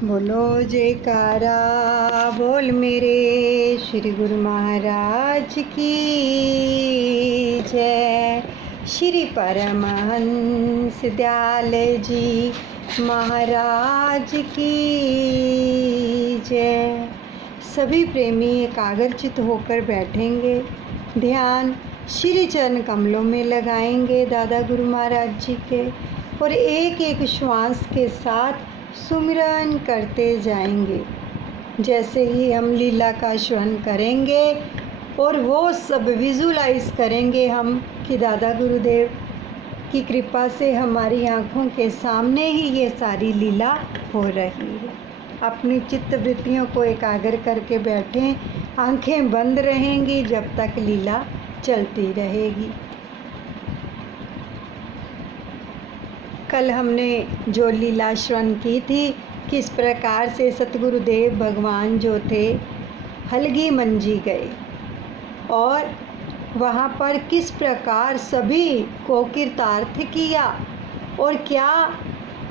बोलो जयकारा बोल मेरे श्री गुरु महाराज की जय। श्री परमहंस दयाल जी महाराज की जय। सभी प्रेमी एकाग्रचित होकर बैठेंगे, ध्यान श्री चरण कमलों में लगाएंगे दादा गुरु महाराज जी के, और एक एक श्वास के साथ सुमिरन करते जाएंगे। जैसे ही हम लीला का श्रवण करेंगे और वो सब विजुलाइज करेंगे हम कि दादा गुरुदेव की कृपा से हमारी आँखों के सामने ही ये सारी लीला हो रही है। अपनी चित्त वृत्तियों को एकाग्र करके बैठें, आंखें बंद रहेंगी जब तक लीला चलती रहेगी। कल हमने जो लीला श्रवण की थी, किस प्रकार से सतगुरुदेव भगवान जो थे हलगी मंजी गए और वहाँ पर किस प्रकार सभी को कृतार्थ किया, और क्या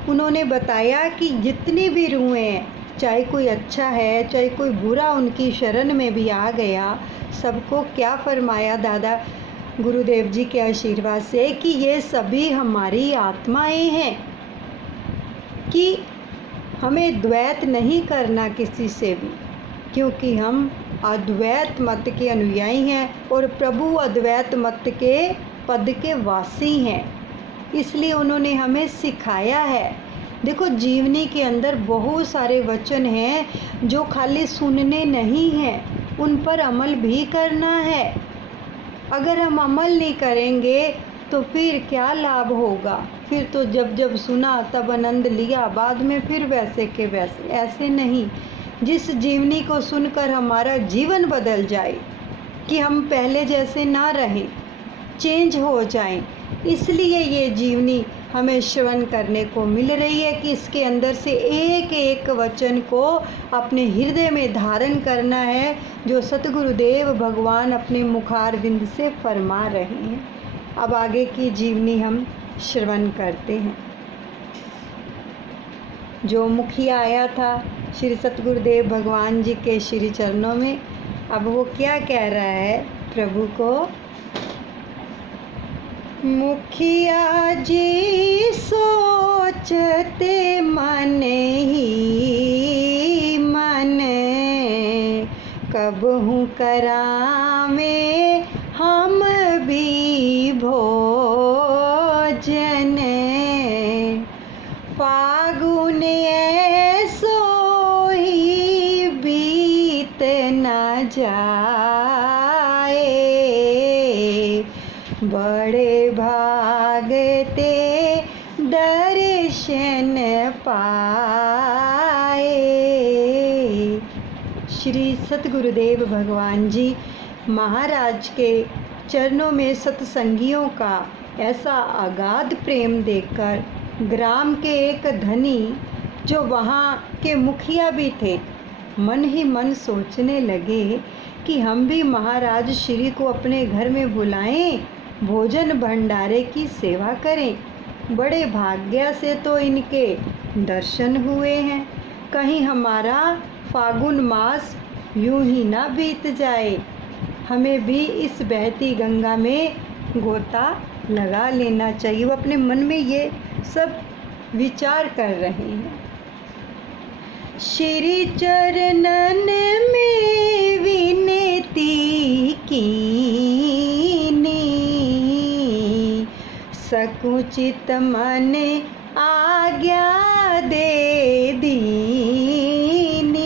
उन्होंने बताया कि जितनी भी रूहें हैं, चाहे कोई अच्छा है चाहे कोई बुरा उनकी शरण में भी आ गया, सबको क्या फरमाया दादा गुरुदेव जी के आशीर्वाद से कि ये सभी हमारी आत्माएं हैं, कि हमें द्वैत नहीं करना किसी से भी, क्योंकि हम अद्वैत मत के अनुयायी हैं और प्रभु अद्वैत मत के पद के वासी हैं। इसलिए उन्होंने हमें सिखाया है। देखो, जीवनी के अंदर बहुत सारे वचन हैं जो खाली सुनने नहीं हैं, उन पर अमल भी करना है। अगर हम अमल नहीं करेंगे तो फिर क्या लाभ होगा? फिर तो जब जब सुना तब आनंद लिया, बाद में फिर वैसे के वैसे। ऐसे नहीं, जिस जीवनी को सुनकर हमारा जीवन बदल जाए, कि हम पहले जैसे ना रहें, चेंज हो जाएं। इसलिए ये जीवनी हमें श्रवण करने को मिल रही है कि इसके अंदर से एक एक वचन को अपने हृदय में धारण करना है, जो सतगुरुदेव भगवान अपने मुखारविंद से फरमा रहे हैं। अब आगे की जीवनी हम श्रवण करते हैं। जो मुखिया आया था श्री सतगुरुदेव भगवान जी के श्री चरणों में, अब वो क्या कह रहा है प्रभु को? मुखिया जी सोचते मन ही मन, कब हूँ करावें हम भी भोजन, फागुन ऐसो ही बीत न जाए, बड़े भागते दर्शन पाए। श्री सतगुरुदेव भगवान जी महाराज के चरणों में सत्संगियों का ऐसा अगाध प्रेम देखकर ग्राम के एक धनी, जो वहाँ के मुखिया भी थे, मन ही मन सोचने लगे कि हम भी महाराज श्री को अपने घर में बुलाएं, भोजन भंडारे की सेवा करें। बड़े भाग्य से तो इनके दर्शन हुए हैं, कहीं हमारा फागुन मास यूं ही ना बीत जाए, हमें भी इस बहती गंगा में गोता लगा लेना चाहिए। वो अपने मन में ये सब विचार कर रहे हैं। श्री चरणन में विनती कीनी, सकुचित मन आज्ञा दे दीनी,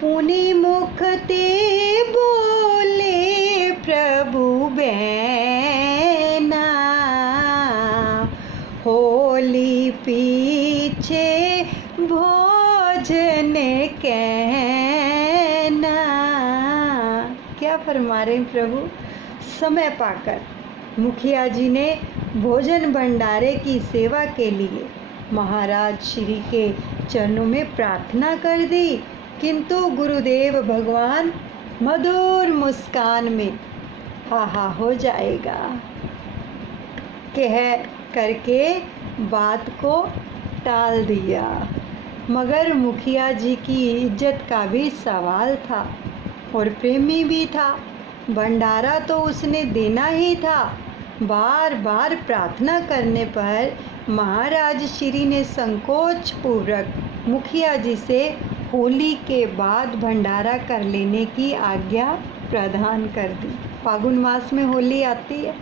पुनि मुख ते बोले प्रभु बैना, होली पीछे भोजन कहना। क्या फरमा रहे हैं प्रभु? समय पाकर मुखिया जी ने भोजन भंडारे की सेवा के लिए महाराज श्री के चरणों में प्रार्थना कर दी, किंतु गुरुदेव भगवान मधुर मुस्कान में हा हो जाएगा कह करके बात को निकाल दिया। मगर मुखिया जी की इज्जत का भी सवाल था और प्रेमी भी था। भंडारा तो उसने देना ही था। बार बार प्रार्थना करने पर महाराज श्री ने संकोच पूर्वक मुखिया जी से होली के बाद भंडारा कर लेने की आज्ञा प्रदान कर दी। फागुन मास में होली आती है।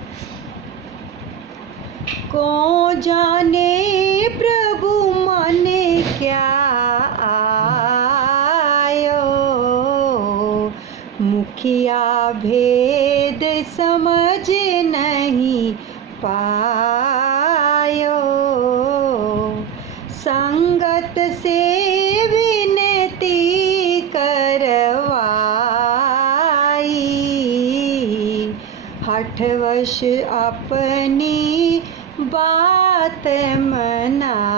को जाने प्रभु माने क्या आयो, मुखिया भेद समझ नहीं पायो। संगत से विनती करवाई, हठवश अपनी बात मनाई।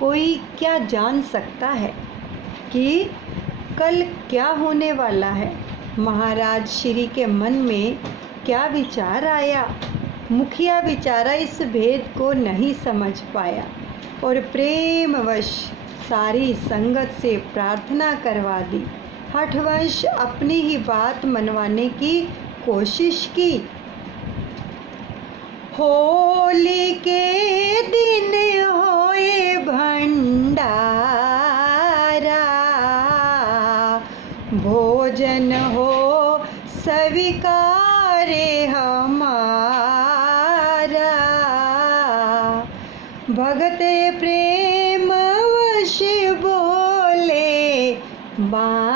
कोई क्या जान सकता है कि कल क्या होने वाला है। महाराज श्री के मन में क्या विचार आया। मुखिया बेचारा इस भेद को नहीं समझ पाया और प्रेमवश सारी संगत से प्रार्थना करवा दी। हठवश अपनी ही बात मनवाने की कोशिश की। होली के दिन होए भंडारा, भोजन हो स्वीकारे हमारा। भगत प्रेम वश बोले बानी,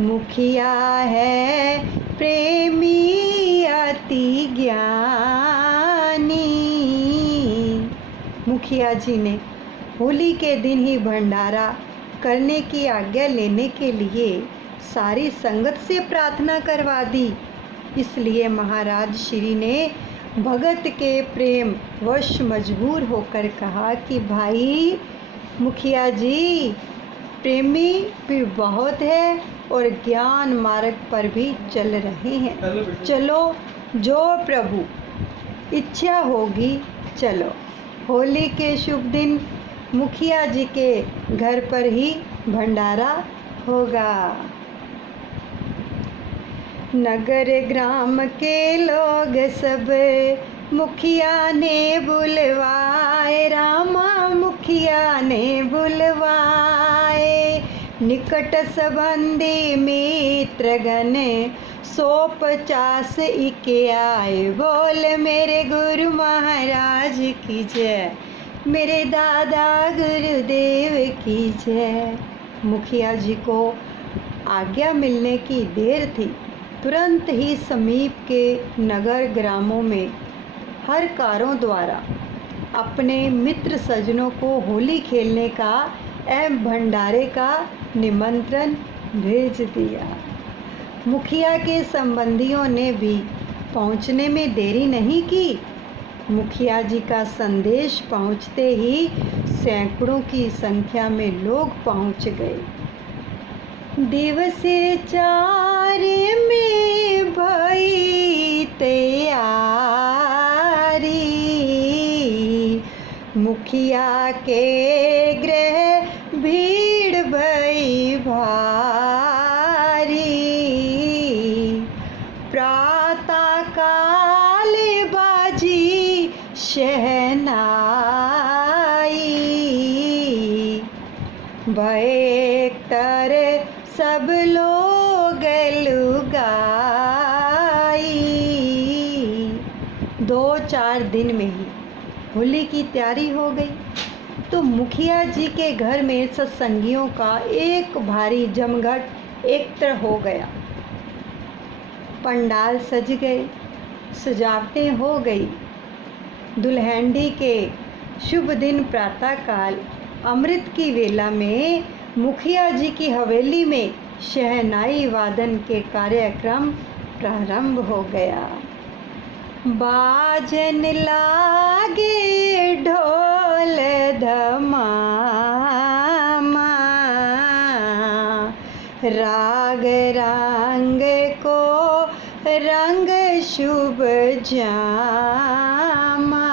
मुखिया है प्रेमी अति ज्ञानी। मुखिया जी ने होली के दिन ही भंडारा करने की आज्ञा लेने के लिए सारी संगत से प्रार्थना करवा दी। इसलिए महाराज श्री ने भगत के प्रेम वश मजबूर होकर कहा कि भाई मुखिया जी, प्रेमी भी बहुत है और ज्ञान मार्ग पर भी चल रहे हैं। चलो, जो प्रभु इच्छा होगी चलो। होली के शुभ दिन मुखिया जी के घर पर ही भंडारा होगा। नगर ग्राम के लोग सब मुखिया ने बुलवाए, रामा मुखिया ने बुलवाए। निकट संबंधी मित्रगण 150 इके आए। बोल मेरे गुरु महाराज की जय, मेरे दादा गुरुदेव की जय। मुखिया जी को आज्ञा मिलने की देर थी। तुरंत ही समीप के नगर ग्रामों में हर कारों द्वारा अपने मित्र सज्जनों को होली खेलने का एवं भंडारे का निमंत्रण भेज दिया। मुखिया के संबंधियों ने भी पहुंचने में देरी नहीं की। मुखिया जी का संदेश पहुंचते ही सैकड़ों की संख्या में लोग पहुंच गए। दिवसे 4 में भई तैयारी, मुखिया के गृह भीड़ भई भारी। प्रातः काल बाजी शहनाई, भय तर सब लोग लुगाई। 2-4 दिन में ही होली की तैयारी हो गई तो मुखिया जी के घर में सत्संगियों का एक भारी जमघट एकत्र हो गया। पंडाल सज गए, सजावटें हो गई। दुल्हनडी के शुभ दिन प्रातःकाल अमृत की वेला में मुखिया जी की हवेली में शहनाई वादन के कार्यक्रम प्रारंभ हो गया। बाजन लागे ढोल धमामा, राग रंग को रंग शुभ जामा।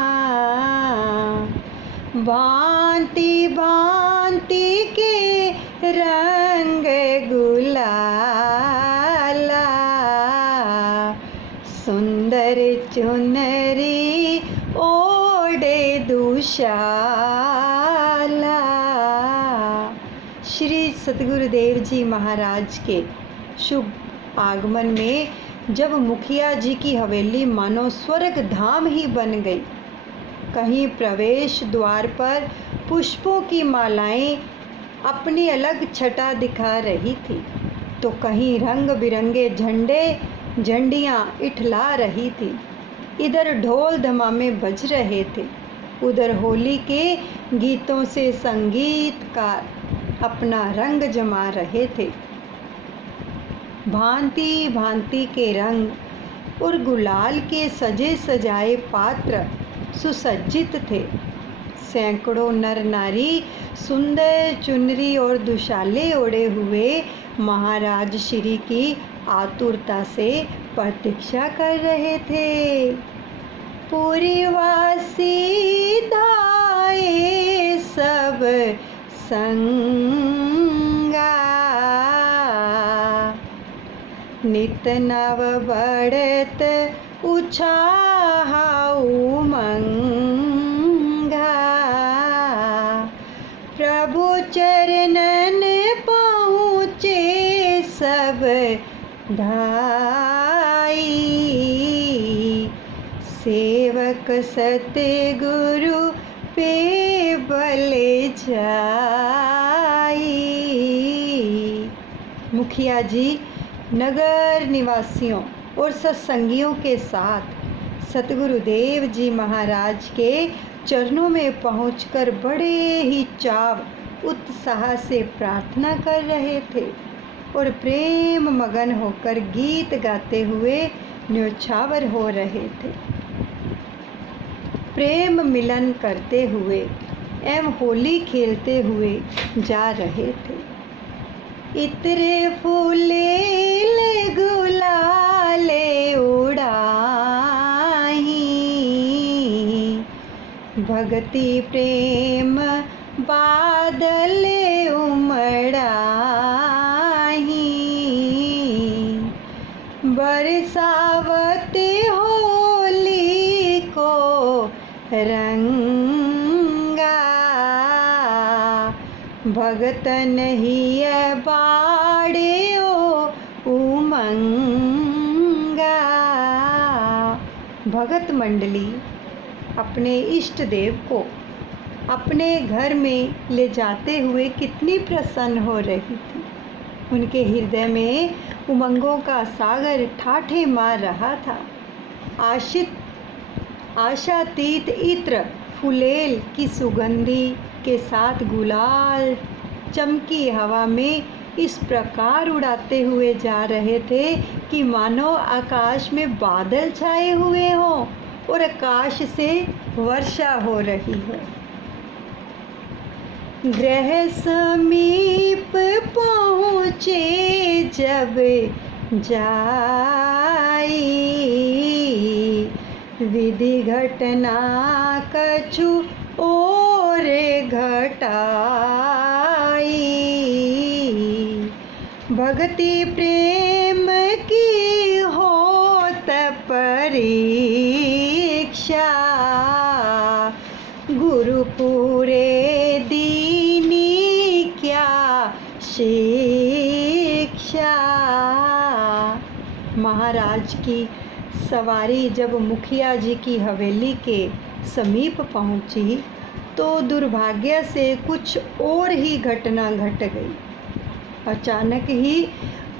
भांति भांति के रंग गुलाला, सुंदर चुनरी ओढ़े दुशाला। श्री सतगुरुदेव जी महाराज के शुभ आगमन में जब मुखिया जी की हवेली मानो स्वर्ग धाम ही बन गई। कहीं प्रवेश द्वार पर पुष्पों की मालाएं अपनी अलग छटा दिखा रही थी, तो कहीं रंग बिरंगे झंडियाँ इठला रही थी। इधर ढोल धमामे बज रहे थे, उधर होली के गीतों से संगीतकार अपना रंग जमा रहे थे। भांति भांति के रंग और गुलाल के सजे सजाए पात्र सुसज्जित थे। सैकड़ों नर नारी सुंदर चुनरी और दुशाले ओढ़े हुए महाराज श्री की आतुरता से प्रतीक्षा कर रहे थे। पुरीवासी धाये सब संगा, नित नव बढ़त उत्साह उमंगा। प्रभु चरणन पहुँचे सब धाई, सेवक सतगुरु पे बल जाई। मुखिया जी नगर निवासियों और सत्संगियों के साथ सतगुरुदेव जी महाराज के चरणों में पहुंचकर बड़े ही चाव उत्साह से प्रार्थना कर रहे थे और प्रेम मगन होकर गीत गाते हुए न्योछावर हो रहे थे। प्रेम मिलन करते हुए एवं होली खेलते हुए जा रहे थे। इतरे फूले गुलाले उड़ाही, भक्ति प्रेम बादल उमड़ाही। बरसावत होली को रंगा, भगतन ही बाड़े ओ उमंगा। भगत मंडली अपने इष्ट देव को अपने घर में ले जाते हुए कितनी प्रसन्न हो रही थी। उनके हृदय में उमंगों का सागर ठाठे मार रहा था। आशातीत इत्र फुलेल की सुगंधी के साथ गुलाल चमकी हवा में इस प्रकार उड़ाते हुए जा रहे थे कि मानो आकाश में बादल छाए हुए हों और आकाश से वर्षा हो रही हो। ग्रह समीप पहुँचे जब जाई, विधि घटना कछु और घटाई। भक्ति प्रेम की होत परीक्षा, गुरु पूरे दीनी क्या शिक्षा। महाराज की सवारी जब मुखिया जी की हवेली के समीप पहुंची तो दुर्भाग्य से कुछ और ही घटना घट गई। अचानक ही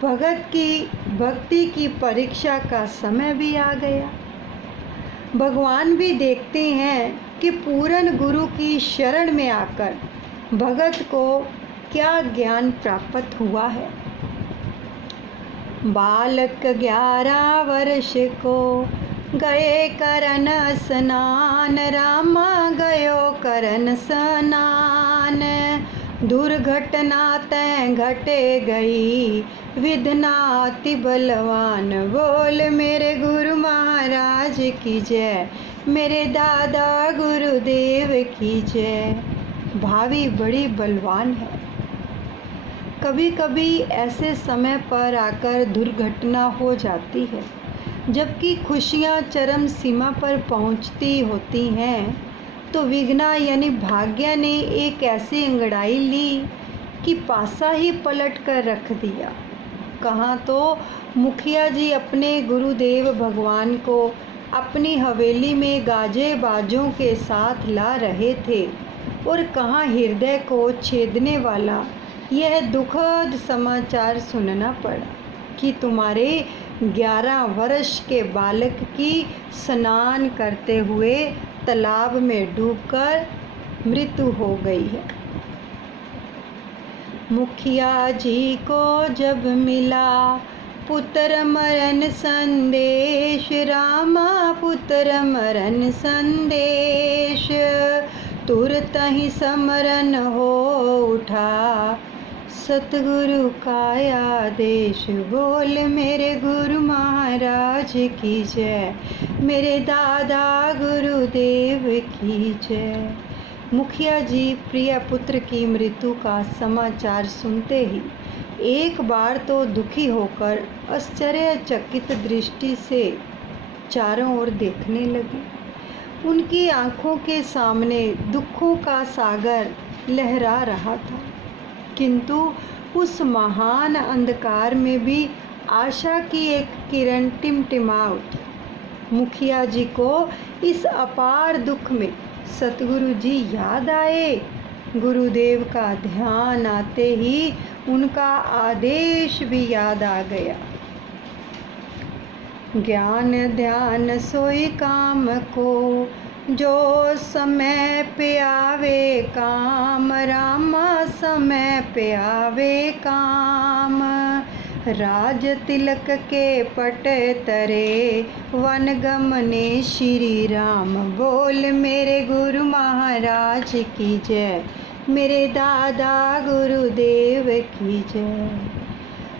भक्ति की परीक्षा का समय भी आ गया। भगवान भी देखते हैं कि पूर्ण गुरु की शरण में आकर भगत को क्या ज्ञान प्राप्त हुआ है। बालक 11 वर्ष को गए करन स्नान, रामा गयो करन स्नान। दुर्घटना तय घटे गई विधनाति बलवान। बोल मेरे गुरु महाराज की जय, मेरे दादा गुरुदेव की जय। भावी बड़ी बलवान है। कभी कभी ऐसे समय पर आकर दुर्घटना हो जाती है, जबकि खुशियाँ चरम सीमा पर पहुँचती होती हैं, तो विघ्ना यानी भाग्य ने एक ऐसी अंगड़ाई ली कि पासा ही पलट कर रख दिया। कहाँ तो मुखिया जी अपने गुरुदेव भगवान को अपनी हवेली में गाजे बाजों के साथ ला रहे थे, और कहाँ हृदय को छेदने वाला यह दुखद समाचार सुनना पड़ा कि तुम्हारे 11 वर्ष के बालक की स्नान करते हुए तालाब में डूबकर मृत्यु हो गई है। मुखिया जी को जब मिला पुत्र मरण संदेश, रामा पुत्र मरण संदेश, तुरत ही समरण हो उठा सतगुरु का आदेश। बोल मेरे गुरु महाराज की जय, मेरे दादा गुरुदेव की जय। मुखिया जी प्रिय पुत्र की मृत्यु का समाचार सुनते ही एक बार तो दुखी होकर आश्चर्यचकित दृष्टि से चारों ओर देखने लगे। उनकी आंखों के सामने दुखों का सागर लहरा रहा था, किंतु उस महान अंधकार में भी आशा की एक किरण टिमटिमा उठी। मुखिया जी को इस अपार दुख में सतगुरु जी याद आए। गुरुदेव का ध्यान आते ही उनका आदेश भी याद आ गया। ज्ञान ध्यान सोई काम को, जो समय पे आवे काम, रामा समय पे आवे काम। राज तिलक के पट तरे वन गमने श्री राम। बोल मेरे गुरु महाराज की जय, मेरे दादा गुरुदेव की जय।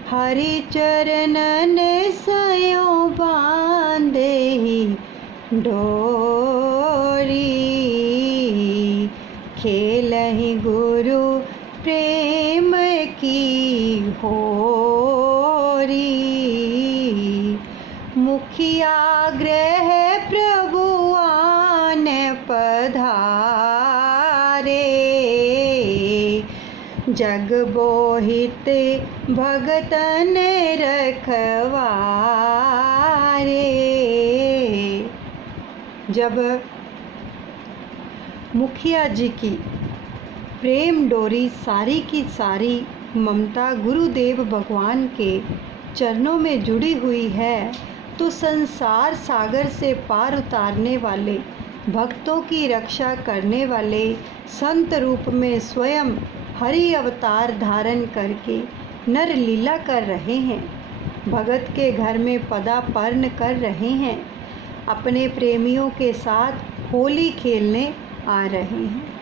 हरि चरणन सयो बांधे ही डोरी, खेलहि गुरु प्रेम की होरी। मुखिया ग्रह प्रभु आन पधारे, जग बोहित भगतन रखवारे। जब मुखिया जी की प्रेम डोरी सारी की सारी ममता गुरुदेव भगवान के चरणों में जुड़ी हुई है, तो संसार सागर से पार उतारने वाले, भक्तों की रक्षा करने वाले संत रूप में स्वयं हरि अवतार धारण करके नर लीला कर रहे हैं, भगत के घर में पदार्पण कर रहे हैं, अपने प्रेमियों के साथ होली खेलने आ रहे हैं।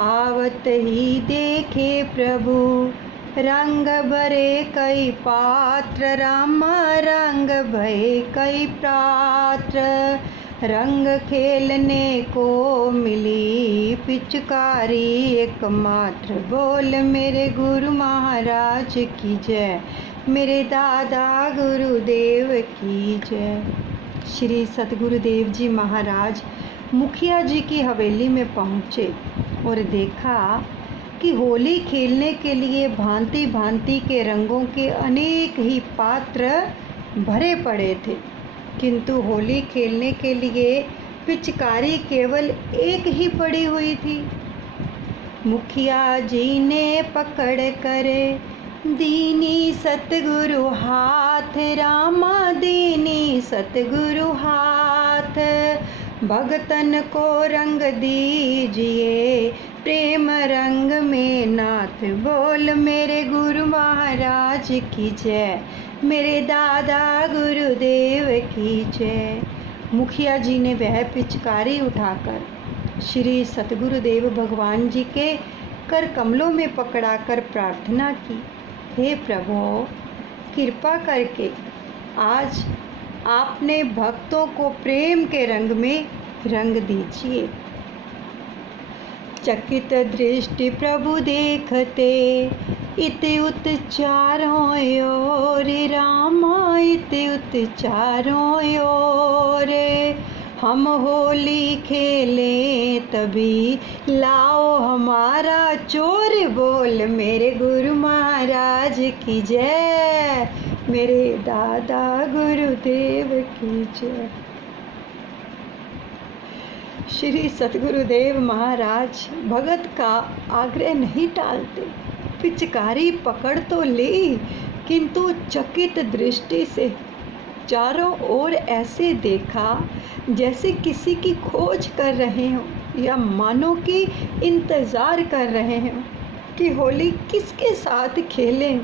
आवत ही देखे प्रभु रंग भरे कई पात्र, रामा रंग भये कई पात्र। रंग खेलने को मिली पिचकारी एकमात्र। बोल मेरे गुरु महाराज की जय, मेरे दादा गुरुदेव की जय। श्री सतगुरुदेव जी महाराज मुखिया जी की हवेली में पहुँचे और देखा कि होली खेलने के लिए भांति भांति के रंगों के अनेक ही पात्र भरे पड़े थे, किंतु होली खेलने के लिए पिचकारी केवल एक ही पड़ी हुई थी। मुखिया जी ने पकड़ कर दीनी सतगुरु हाथ, रामा दीनी सतगुरु हाथ। भगतन को रंग दीजिए प्रेम रंग में नाथ। बोल मेरे गुरु महाराज की जय, मेरे दादा गुरुदेव की जय। मुखिया जी ने वह पिचकारी उठाकर श्री सतगुरुदेव भगवान जी के कर कमलों में पकड़ाकर प्रार्थना की हे प्रभु, कृपा करके आज आपने भक्तों को प्रेम के रंग में रंग दीजिए। चकित दृष्टि प्रभु देखते, इत उत चारों ओर रामा, इत उत चारों ओर। हम होली खेले तभी लाओ हमारा चोर, बोल मेरे गुरु महाराज की जय, मेरे दादा गुरुदेव की जय। श्री सतगुरुदेव महाराज भगत का आग्रह नहीं टालते। पिचकारी पकड़ तो ली, किंतु चकित दृष्टि से चारों ओर ऐसे देखा जैसे किसी की खोज कर रहे हों या मानो कि इंतज़ार कर रहे हों कि होली किसके साथ खेलें।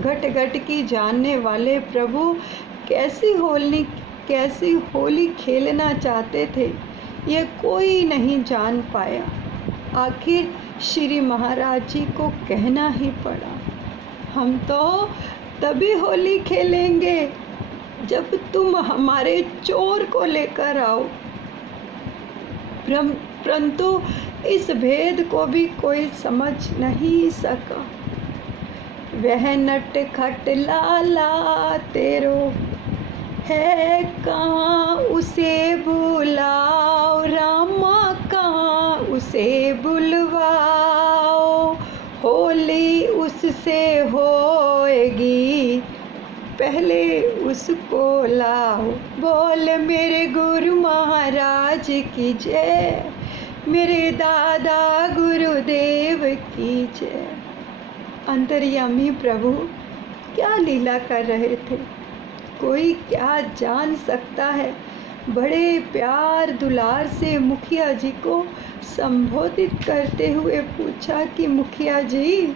घट घट की जानने वाले प्रभु कैसी होली खेलना चाहते थे, यह कोई नहीं जान पाया। आखिर श्री महाराज जी को कहना ही पड़ा, हम तो तभी होली खेलेंगे जब तुम हमारे चोर को लेकर आओ। परंतु इस भेद को भी कोई समझ नहीं सका। वह नट खट लाला तेरो है कहाँ, उसे बुलाओ रामा, कहाँ उसे बुलवाओ। होली उससे होएगी, पहले उसको लाओ, बोल मेरे गुरु महाराज की जय, मेरे दादा गुरुदेव की जय। अंतर्यामी प्रभु क्या लीला कर रहे थे, कोई क्या जान सकता है। बड़े प्यार दुलार से मुखिया जी को संबोधित करते हुए पूछा कि मुखिया जी,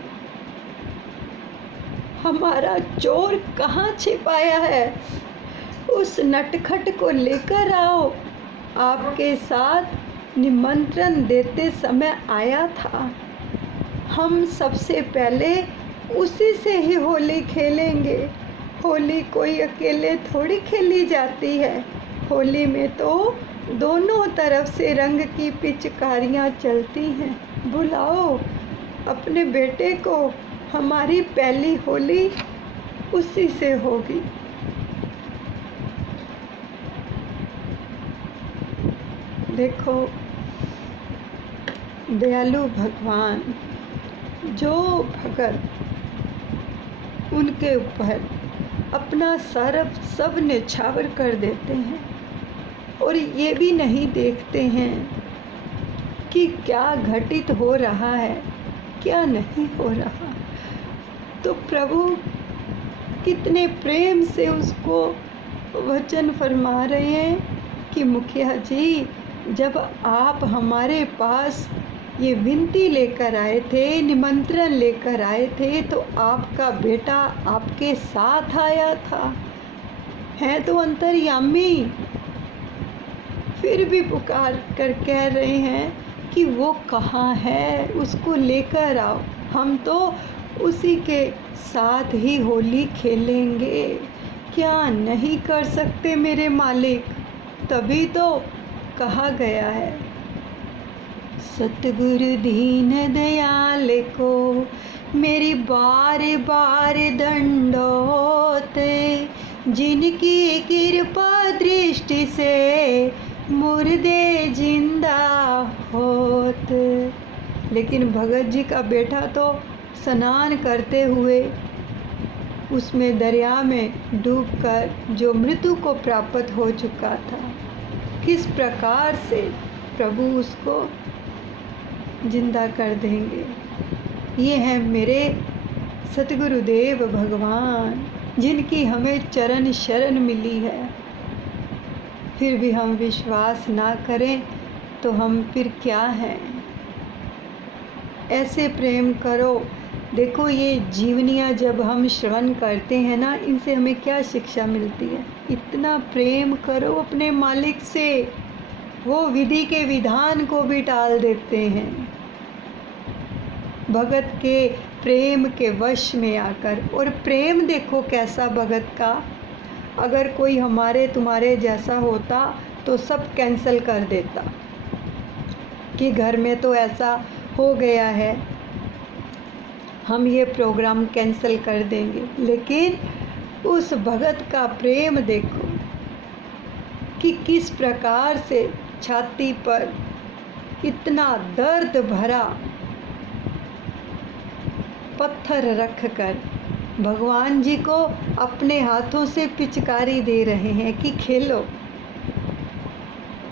हमारा चोर कहाँ छिपाया है, उस नटखट को लेकर आओ। आपके साथ निमंत्रण देते समय आया था, हम सबसे पहले उसी से ही होली खेलेंगे। होली कोई अकेले थोड़ी खेली जाती है, होली में तो दोनों तरफ से रंग की पिचकारियाँ चलती हैं। बुलाओ अपने बेटे को, हमारी पहली होली उसी से होगी। देखो दयालु भगवान, जो भगत उनके ऊपर अपना सब न्यौछावर कर देते हैं और ये भी नहीं देखते हैं कि क्या घटित हो रहा है, क्या नहीं हो रहा, तो प्रभु कितने प्रेम से उसको वचन फरमा रहे हैं कि मुखिया जी, जब आप हमारे पास ये विनती लेकर आए थे, निमंत्रण लेकर आए थे, तो आपका बेटा आपके साथ आया था, है तो अंतर्यामी, फिर भी पुकार कर कह रहे हैं कि वो कहाँ है, उसको लेकर आओ, हम तो उसी के साथ ही होली खेलेंगे। क्या नहीं कर सकते मेरे मालिक, तभी तो कहा गया है, सतगुरु दीन दयाल को मेरी बार बार दंडोत, जिनकी कृपा दृष्टि से मुर्दे जिंदा होत। लेकिन भगत जी का बेटा तो स्नान करते हुए उसमें दरिया में डूबकर जो मृत्यु को प्राप्त हो चुका था, किस प्रकार से प्रभु उसको जिंदा कर देंगे। ये हैं मेरे सतगुरुदेव भगवान, जिनकी हमें चरण शरण मिली है। फिर भी हम विश्वास ना करें तो हम फिर क्या हैं। ऐसे प्रेम करो। देखो ये जीवनियाँ जब हम श्रवण करते हैं ना, इनसे हमें क्या शिक्षा मिलती है। इतना प्रेम करो अपने मालिक से, वो विधि के विधान को भी टाल देते हैं। भगत के प्रेम के वश में आकर। और प्रेम देखो कैसा भगत का, अगर कोई हमारे तुम्हारे जैसा होता तो सब कैंसिल कर देता कि घर में तो ऐसा हो गया है, हम ये प्रोग्राम कैंसिल कर देंगे। लेकिन उस भगत का प्रेम देखो कि किस प्रकार से छाती पर इतना दर्द भरा पत्थर रखकर भगवान जी को अपने हाथों से पिचकारी दे रहे हैं कि खेलो।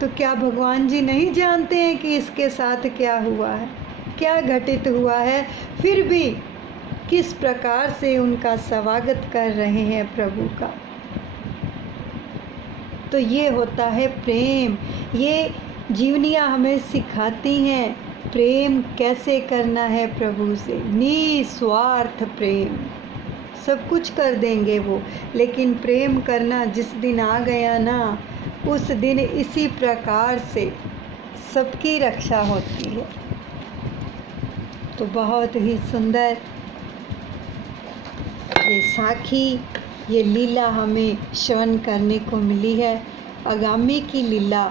तो क्या भगवान जी नहीं जानते हैं कि इसके साथ क्या हुआ है, क्या घटित हुआ है? फिर भी किस प्रकार से उनका स्वागत कर रहे हैं प्रभु का। तो ये होता है प्रेम। ये जीवनियाँ हमें सिखाती हैं प्रेम कैसे करना है प्रभु से, निस्वार्थ प्रेम। सब कुछ कर देंगे वो, लेकिन प्रेम करना जिस दिन आ गया ना, उस दिन इसी प्रकार से सबकी रक्षा होती है। तो बहुत ही सुंदर ये साखी, ये लीला हमें श्रवण करने को मिली है। आगामी की लीला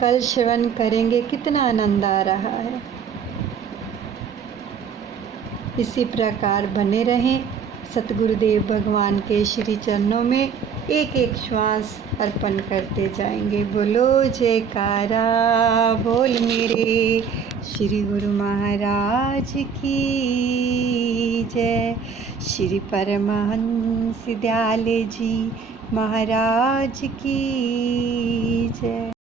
कल श्रवण करेंगे, कितना आनंद आ रहा है। इसी प्रकार बने रहें, सतगुरुदेव भगवान के श्री चरणों में एक एक श्वास अर्पण करते जाएंगे। बोलो जयकारा बोल मेरे श्री गुरु महाराज की जय। श्री परमहंस दयाले जी महाराज की जय।